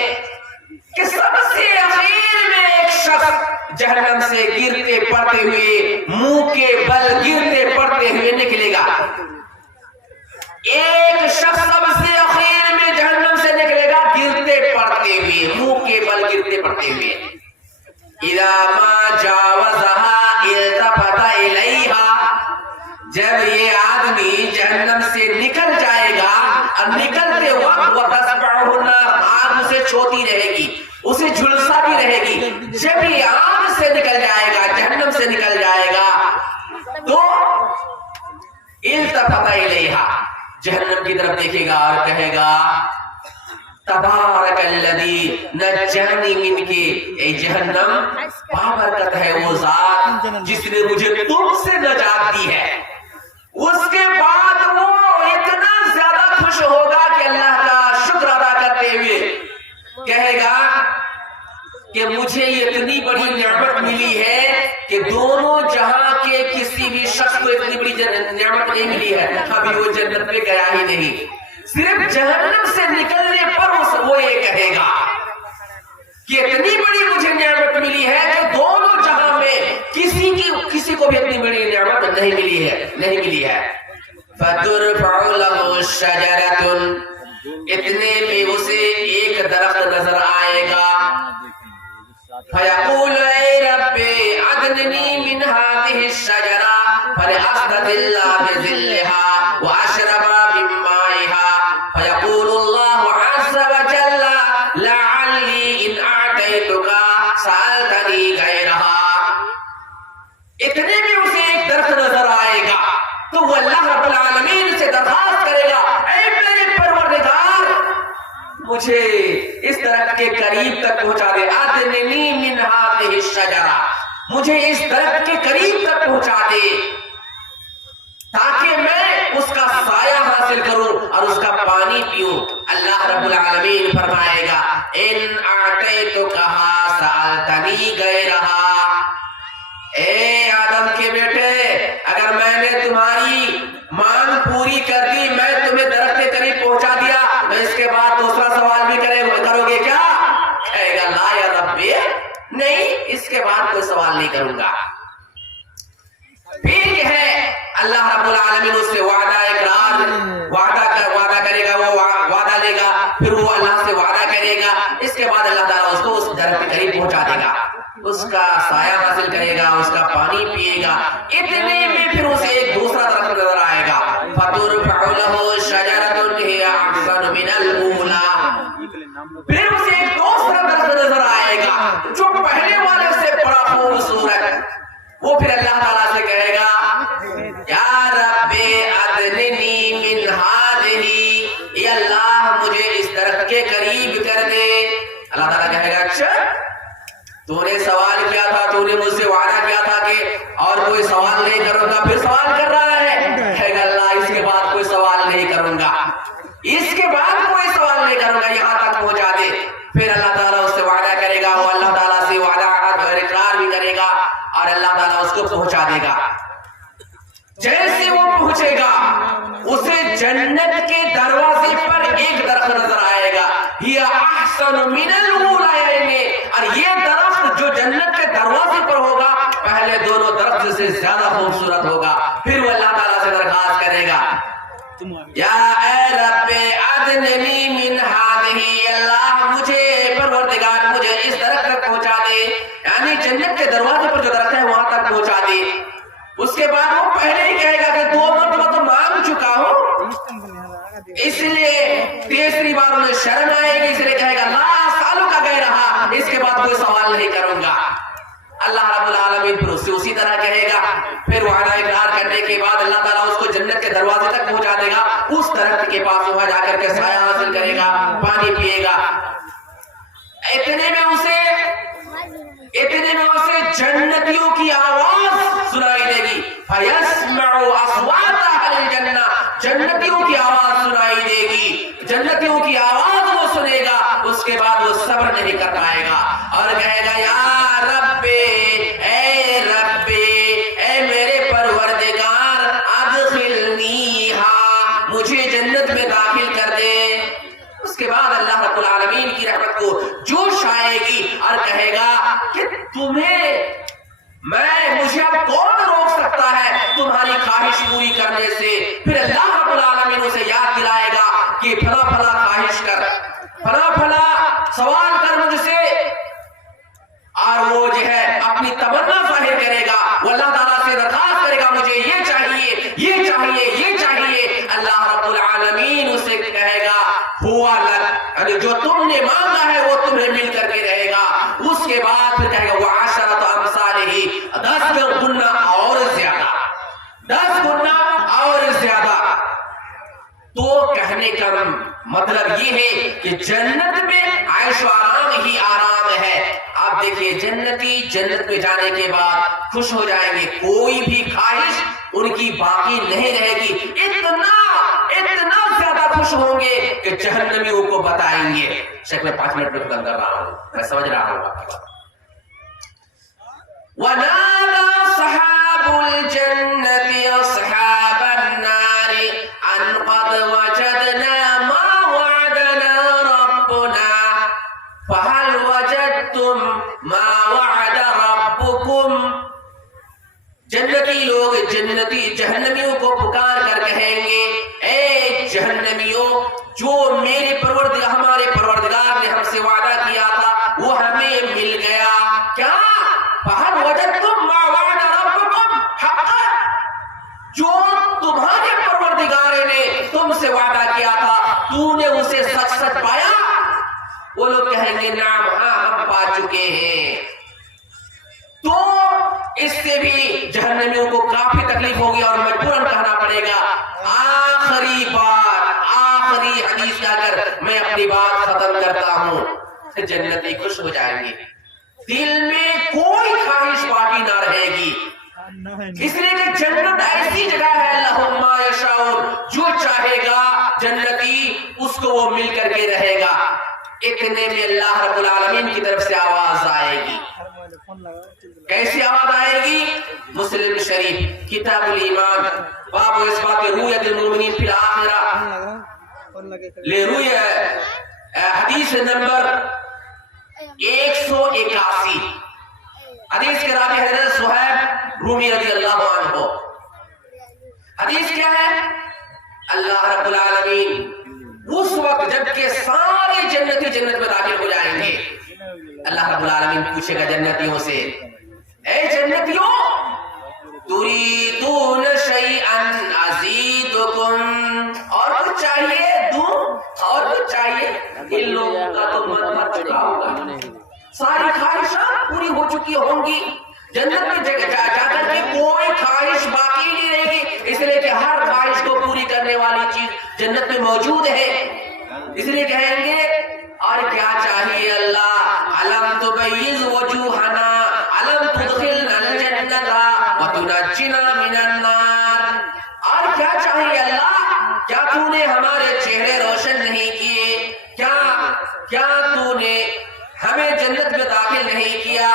کہ سب سے اخیر میں ایک شخص جہنم سے گرتے پڑتے ہوئے، منہ کے بل گرتے پڑتے ہوئے نکلے گا. ایک شخص سب سے اخیر میں جہنم سے نکلے گا گرتے پڑتے ہوئے، منہ کے بل گرتے پڑتے ہوئے. اذا ما جاوزها التفت الیہا، جب یہ آدمی جہنم سے نکل جائے گا، اور نکلتے وقت وتسبعہ النار، آگ اسے چھوتی رہے گی، اسے جھلسا بھی رہے گی. جب یہ آگ سے نکل جائے گا، جہنم سے نکل جائے گا، تو التفت الیہا، جہنم کی طرف دیکھے گا اور کہے گا تبارک الذی نجانی من کے، اے جہنم بابرکت ہے وہ ذات جس نے مجھے تم سے نجات دی ہے. اس کے بعد وہ اتنا زیادہ خوش ہوگا کہ اللہ کا شکر ادا کرتے ہوئے کہے گا کہ مجھے اتنی بڑی نعمت ملی ہے کہ دونوں جہاں کے کسی بھی شخص کو اتنی بڑی نعمت نہیں ملی ہے. ابھی وہ جنت میں گیا ہی نہیں، صرف جہنم سے نکلنے پر وہ یہ کہے گا کہ اتنی بڑی مجھے نعمت ملی ہے کہ دونوں جہاں میں کسی کو بھی اتنی بڑی نعمت نہیں ملی ہے. فَتُرْفَعُ لَهُ شَجَرَةٌ، اتنے میں اسے ایک درخت نظر آئے گا. فَيَقُولُ اے رب عَدْنِنِي مِنْ هَذِهِ الشَّجَرَةِ فَلْأَخْذَتِ اللَّهِ بِظِلِّهَا وَأَشْرَبَ مِنْ مَائِهَا فَيَقُولُ اللَّهُ عَزَّ وَجَلَّ لَعَلِّي إِنْ أَعْطَيْتُكَ سَأَلْتَنِي غَيْرَهَا. اتنے میں اسے ایک درخت نظر آئے گا تو وہ اللہ رب العالمین سے درخواست کرے گا، اے میرے پروردگار مجھے اس طرح درخت کے قریب تک پہنچا دے. ادننی من هذه الشجرہ, مجھے اس درخت کے قریب تک پہنچا دے تاکہ میں اس کا سایہ حاصل کروں اور اس کا پانی پیوں. اللہ رب العالمین فرمائے گا ان اعطیتکھا سألتنی غیرہا. اے آدم کے بیٹے, اگر میں نے تمہاری مانگ پوری کر دی, میں تمہیں درخت کے قریب پہنچا دیا, تو اس کے بعد دوسرا سوال بھی کرو گے کیا؟ کہے گا لا یا ربی, نہیں, اس کے بعد کوئی سوال نہیں کروں گا. پھر یہ ہے اللہ رب العالمین اس سے وعدہ کرے گا, وہ وعدہ لے گا, پھر وہ اللہ سے وعدہ کرے گا. اس کے بعد اللہ تعالیٰ اس کو اس درخت کے قریب پہنچا دے گا, اس کا سایہ حاصل کرے گا, اس کا پانی پیے گا. اتنے میں پھر اسے ایک دوسرا درخت نظر آئے گا. فَتُرْفَعُ لَهُ شَجَرَةٌ هِيَ أَحْسَنُ مِنَ الْأُولَىٰ. پھر اسے ایک دوسرا درخت نظر آئے گا جو پہلے والے سے بڑا خوبصورت. وہ پھر اللہ تعالیٰ سے کہے گا یا رب ادننی من ہذہ, اے اللہ مجھے اس درخت کے قریب کر دے. اللہ تعالیٰ کہے گا اچھا, تو نے سوال کیا تھا, تو نے مجھ سے وعدہ کیا تھا کہ اور کوئی سوال نہیں کروں گا, پھر سوال کر رہا ہے. کہے گا اللہ اس کے بعد کوئی سوال نہیں کروں گا, اس کے بعد کوئی سوال نہیں کروں گا, یہاں تک پہنچا دے. پھر اللہ تعالیٰ اس سے وعدہ کرے گا, وہ اللہ تعالیٰ سے وعدہ اقرار بھی کرے گا اور اللہ تعالیٰ اس کو پہنچا دے گا. جیسے وہ پہنچے گا اسے جنت کے دروازے پر ایک درخت نظر آئے گا, یہ احسن من الاولیین, اور یہ درخت جو جنت کے دروازے پر ہوگا پہلے دونوں درخت سے زیادہ خوبصورت ہوگا. پھر وہ اللہ تعالیٰ سے درخواست کرے گا یا اے رب ادننی من ہذہ, اللہ مجھے پروردگار مجھے اس درخت تک پہنچا دے, یعنی جنت کے دروازے پر جو درخت ہے وہاں تک پہنچا دے. اس کے بعد وہ پہلے ہی کہے گا کہ 2 مرتبہ تو مانگ چکا ہوں, اس لیے تیسری بار انہیں شرم آئے گی, اس لیے کہے گا لا اسألک غیرہا, اس کے بعد کوئی سوال نہیں کروں گا. اللہ رب العالمین پھر اسے اسی طرح کہے گا. پھر وعدہ اقرار کرنے کے بعد اللہ تعالیٰ اس کو جنت کے دروازے تک پہنچا دے گا, اس درخت کے پاس وہاں جا کر کے سایہ حاصل کرے گا, پانی پیے گا. اتنے میں اسے جنتیوں کی آواز سنائی دے گی. فَيَسْمَعُ أَصْوَاتَ أَهْلِ الْجَنَّةِ, جنتیوں کی آواز سنائی دے گی, جنتیوں کی آواز وہ سنے گا. اس کے بعد وہ صبر نہیں کر پائے گا اور کہے گا یا رب, اے رب, اے میرے پروردگار, ادخلنیہا, مجھے جنت میں داخل کر دے. اس کے بعد اللہ رب العالمین کی رحمت کو جوش آئے گی اور کہے گا کہ مجھے اب کون روک سکتا ہے تمہاری خواہش پوری کرنے سے. پھر اللہ رب العالمین اسے یاد دلائے گا کہ پھلا پھلا خواہش کر, پھلا پھلا سوال کر مجھ سے, اور وہ جو ہے اپنی تمنا ظاہر کرے گا. وہ اللہ تعالیٰ سے درخواست کرے گا مجھے یہ چاہیے, یہ چاہیے, یہ چاہیے. اللہ رب العالمین اسے کہے گا ہوا لک, یعنی جو تم نے مانگا ہے وہ تمہیں مل کر کے رہے گا. اس کے بعد پھر کہے گا وہ عشرۃ امثالہ, 10 گنا اور زیادہ, 10 گنا اور زیادہ. تو کہنے کا مطلب یہ ہے کہ جنت میں عیش و آرام ہی آرام ہے. آپ دیکھیے جنتی جنت میں جانے کے بعد خوش ہو جائیں گے, کوئی بھی خواہش ان کی باقی نہیں رہے گی. اتنا زیادہ خوش ہوں گے کہ جہنمیوں کو بتائیں گے. شیخ میں 5 منٹ میں ختم کر رہا ہوں, میں سمجھ رہا ہوں آپ کی بات. وَنَادَى صَحَابُ الْجَنَّةِ أَصْحَابَ النَّارِ أَنْ قَدْ وَجَدْنَا مَا وَعَدَنَا رَبُّنَا فَهَلْ وَجَدْتُمْ مَا وَعَدَ رَبُّكُمْ. جنتی لوگ جہنمیوں کو پکار کر کہیں گے اے جہنمیوں, جو ہمارے پروردگار نے ہم سے وعدہ کیا تھا وہ ہمیں مل گیا. کیا فَهَلْ وَجَدْتُمْ مَا وَعَدَ رَبُّكُمْ حَقًّا, جو تمہارے پروردگار نے تم سے وعدہ کیا تھا تو نے اسے سچ پایا. وہ لوگ کہیں گے نعم, ہاں ہم پا چکے ہیں. تو اس سے بھی جہنمیوں کو کافی تکلیف ہوگی اور مجبوراً کہنا پڑے گا آخری بار, آخری حدیث کہہ کر میں اپنی بات ختم کرتا ہوں. جنتی خوش ہو جائیں گے، دل میں کوئی خواہش باقی نہ رہے گی، اس لیے کہ جنت ایسی جگہ ہے لہم ما یشاؤون، جو چاہے گا جنتی اس کو وہ مل کر کے رہے گا۔ اتنے میں اللہ رب العالمین کی طرف سے آواز آئے گی، کیسی آواز آئے گی؟ مسلم شریف کتاب الایمان باب اثبات رؤیت المؤمنین فی الآخرہ حدیث نمبر 181، حدیث کے راوی حضرت صہیب رومی رضی اللہ عنہ۔ حدیث کیا ہے؟ اللہ رب العالمین اس وقت جب کہ سارے جنتی جنت میں داخل ہو جائیں گے، اللہ رب العالمین پوچھے گا جنتیوں سے، اے جنتیوں تریدون شیئا ازیدکم، اور کچھ چاہیے دوں؟ اور کچھ چاہیے؟ ان لوگوں کا تو من مر چکا ہوگا، ساری خواہشات پوری ہو چکی ہوں گی، جنت میں جا کر کے کوئی خواہش باقی نہیں رہے گی، اس لیے کہ ہر خواہش کو پوری کرنے والی چیز جنت میں موجود ہے۔ اس لیے کہیں گے اور کیا چاہیے اللہ؟ علم تبیض وجوہنا، علم تدخلنا الجنت وتنجنا من النار، اور کیا چاہیے اللہ؟ کیا تو نے ہمارے چہرے روشن نہیں کیے؟ کیا تو نے ہمیں جنت میں داخل نہیں کیا؟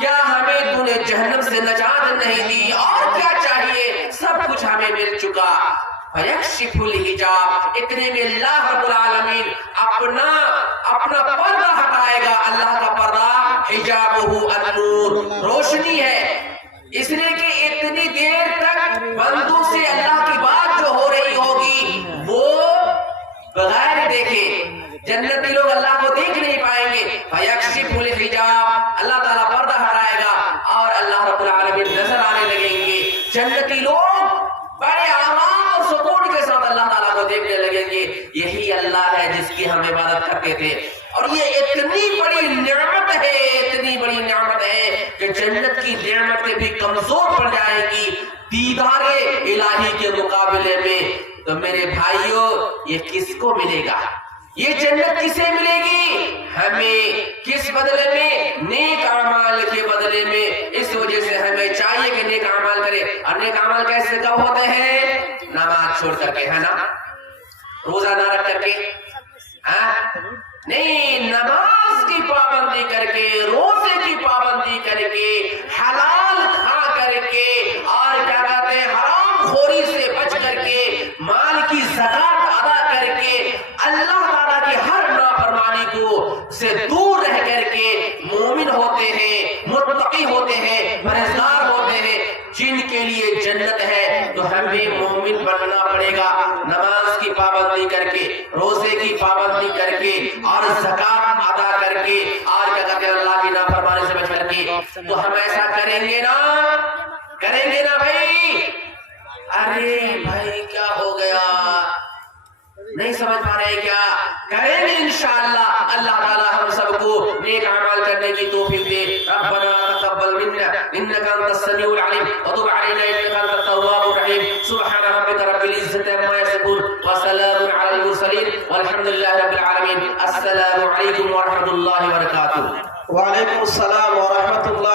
کیا ہمیں تو نے جہنم سے نجات نہیں دی؟ اور کیا چاہیے؟ سب کچھ ہمیں مل چکا۔ فیکشف الحجاب، اتنے میں اللہ رب العالمین اپنا پردہ ہٹائے گا، اللہ کا پردہ حجابہ النور، روشنی ہے، اس لیے کہ اتنی دیر تک بندوں سے اللہ کی بات جو ہو رہی ہوگی وہ بغیر دیکھے، جنتی لوگ اللہ کو دیکھ نہیں پائیں گے۔ فیکشف الحجاب، اللہ تعالیٰ پردہ ہٹائے گا اور اللہ رب العالمین نظر آنے لگیں گے، جنتی لوگ بڑے آرام اور سکون کے ساتھ اللہ تعالیٰ کو دیکھنے لگیں گے، یہی اللہ ہے جس کی ہم عبادت کرتے تھے۔ اور یہ اتنی بڑی نعمت ہے، اتنی بڑی نعمت ہے کہ جنت کی نعمتیں بھی کمزور پڑ جائیں گی دیدار الہی کے مقابلے میں۔ تو میرے بھائیوں، یہ کس کو ملے گا؟ یہ جنت کسے ملے گی؟ ہمیں۔ کس بدلے میں؟ نیک اعمال کے بدلے میں۔ اس وجہ سے ہمیں چاہیے کہ نیک اعمال کرے، اور نیک اعمال کیسے کب ہوتے ہیں؟ نماز چھوڑ کر کے، ہے نا، روزہ نہ رکھ کر کے، نہیں، نماز کی پابندی کر کے، روزے کی پابندی کر کے، حلال کھا کر کے، اور کیا کہتے ہیں حرام خوری سے بچ کر کے، مال کی زکات ادا کر کے، اللہ تعالیٰ کی ہر نافرمانی کو سے دور رہ کر کے مومن ہوتے ہیں، متقی ہوتے ہیں، پرہیزگار ہوتے ہیں، جن کے لیے جنت ہے۔ تو ہمیں مومن بننا پڑے گا، نماز کی پابندی کر کے، روزے کی پابندی کر کے، اور زکات ادا کر کے، اور کیا کہتے ہیں اللہ کی نافرمانی سے بچ کر کے۔ تو ہم ایسا کریں گے نا بھائی؟ ارے بھائی کیا ہو گیا، نہیں سمجھ پا رہے کیا؟ کریں گے انشاءاللہ۔ اللہ تعالی ہم سب کو نیک اعمال کرنے کی توفیق دے۔ ربنا تقبل منا انك انت السميع العليم وتب علينا انك انت التواب الرحيم۔ سبحان ربك رب العزة عما يصفون وسلام على المرسلين والحمد لله رب العالمين۔ السلام عليكم ورحمة الله وبركاته۔ وعلیکم السلام ورحمۃ اللہ